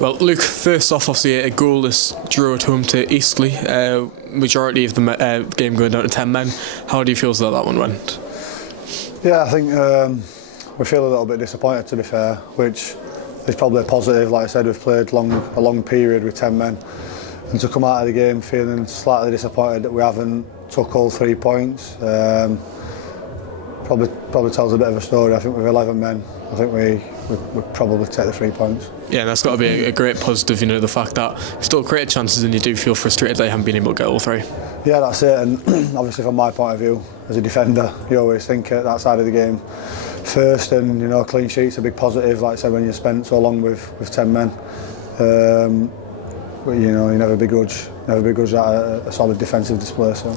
Well, Luke, first off, obviously a goalless draw at home to Eastleigh. Majority of the game going down to 10 men. How do you feel as though that one went? Yeah, I think we feel a little bit disappointed, to be fair, which is probably a positive. Like I said, we've played a long period with 10 men, and to come out of the game feeling slightly disappointed that we haven't took all 3 points probably tells a bit of a story. I think with 11 men, I think we probably take the 3 points. Yeah, and that's got to be a great positive, the fact that you still create chances and you do feel frustrated that you haven't been able to get all 3. Yeah, that's it, and obviously from my point of view, as a defender, you always think at that side of the game first, and clean sheet's a big positive, like I said, when you spent so long with 10 men. But you never begrudge that a solid defensive display. So.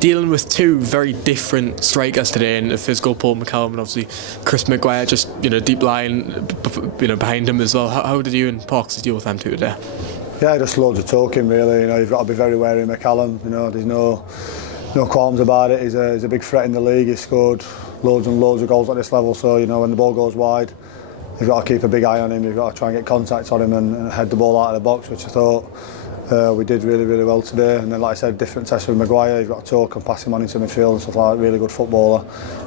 Dealing with 2 very different strikers today, in the physical Paul McCallum and obviously Chris Maguire, just deep line behind him as well. How did you and Parks deal with them 2 today? Yeah, just loads of talking really. You've got to be very wary of McCallum. There's no qualms about it. He's a big threat in the league. He's scored loads and loads of goals at this level. So when the ball goes wide, you've got to keep a big eye on him. You've got to try and get contact on him and head the ball out of the box, which I thought we did really, really well today. And then, like I said, different test with Maguire. You've got to talk and pass him on into midfield and stuff like that. Really good footballer.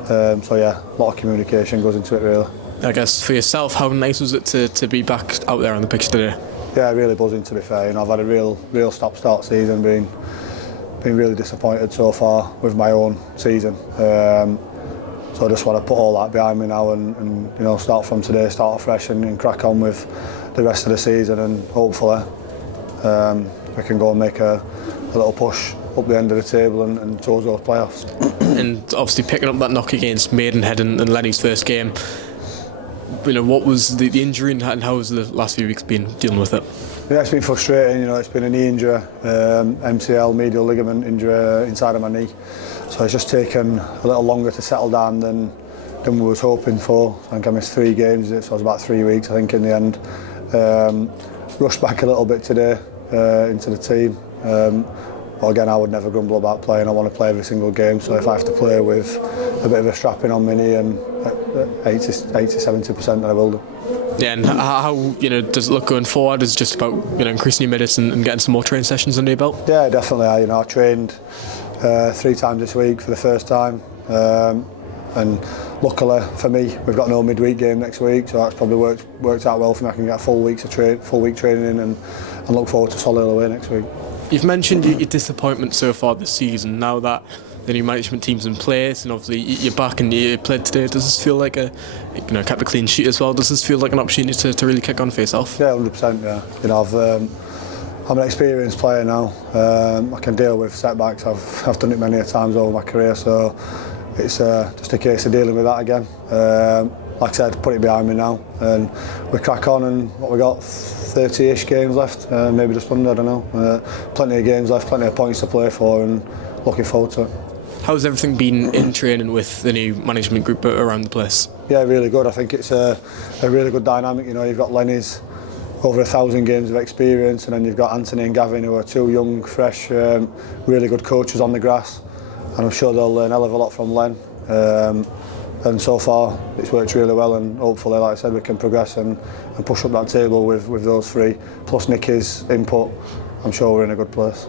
So yeah, a lot of communication goes into it really. I guess for yourself, how nice was it to be back out there on the pitch today? Yeah, really buzzing, to be fair. I've had a real stop-start season, been really disappointed so far with my own season. So I just want to put all that behind me now and start from today, start afresh and crack on with the rest of the season, and hopefully we can go and make a little push up the end of the table and towards those playoffs. And obviously picking up that knock against Maidenhead in Lenny's first game, what was the injury and how has the last few weeks been dealing with it? Yeah, it's been frustrating. It's been a knee injury, MCL, medial ligament injury inside of my knee. So it's just taken a little longer to settle down than we was hoping for. I think I missed 3 games, so it was about 3 weeks I think in the end. Rushed back a little bit today into the team. But again, I would never grumble about playing. I want to play every single game, so if I have to play with a bit of a strapping on my knee and 80-70%, then I will do. Yeah, and how does it look going forward? Is it just about increasing your minutes and getting some more training sessions under your belt? Yeah, definitely. I trained 3 times this week for the first time, and luckily for me, we've got no midweek game next week, so that's probably worked out well for me. I can get a full week training in and look forward to solid away next week. You've mentioned your disappointment so far this season. Now that the new management team's in place and obviously you're back and you played today, does this feel like kept a clean sheet as well? Does this feel like an opportunity to really kick on for yourself? Yeah, 100%. Yeah, I'm an experienced player now. I can deal with setbacks. I've done it many a times over my career, so it's just a case of dealing with that again. Like I said, put it behind me now, and we crack on. And what we got, 30-ish games left, maybe just under. I don't know. Plenty of games left, plenty of points to play for, and looking forward to it. How's everything been in training with the new management group around the place? Yeah, really good. I think it's a really good dynamic. You've got Lenny's over 1,000 games of experience, and then you've got Anthony and Gavin, who are 2 young, fresh, really good coaches on the grass, and I'm sure they'll learn a hell of a lot from Len. And so far it's worked really well, and hopefully, like I said, we can progress and push up that table with those 3 plus Nicky's input. I'm sure we're in a good place.